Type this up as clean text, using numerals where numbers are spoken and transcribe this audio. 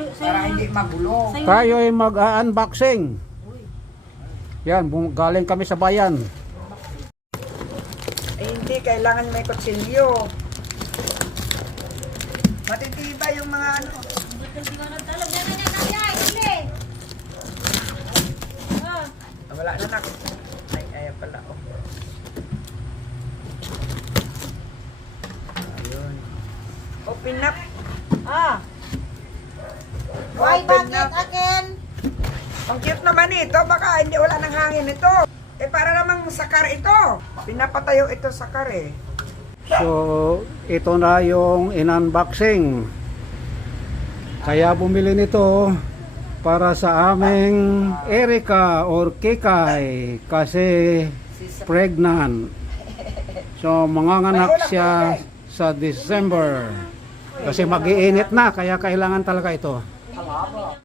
Para hindi magulo. Tayo ay mag-unboxing. Yan, galing kami sa bayan. Hindi, kailangan may kutsilyo. Matitibay yung mga ano. Wala na nak. Ay pala. Oh. Ayun. Open up. Why Open bakit up. again? Ang cute naman ito. Baka hindi wala ng hangin ito. Para namang sakar ito. Pinapatayo ito sakar eh. So, ito na yung in-unboxing. Kaya bumili nito para sa aming Erica or Kikay kasi pregnant. So, manganganak siya sa December. Kasi mag-iinit na, kaya kailangan talaga ito.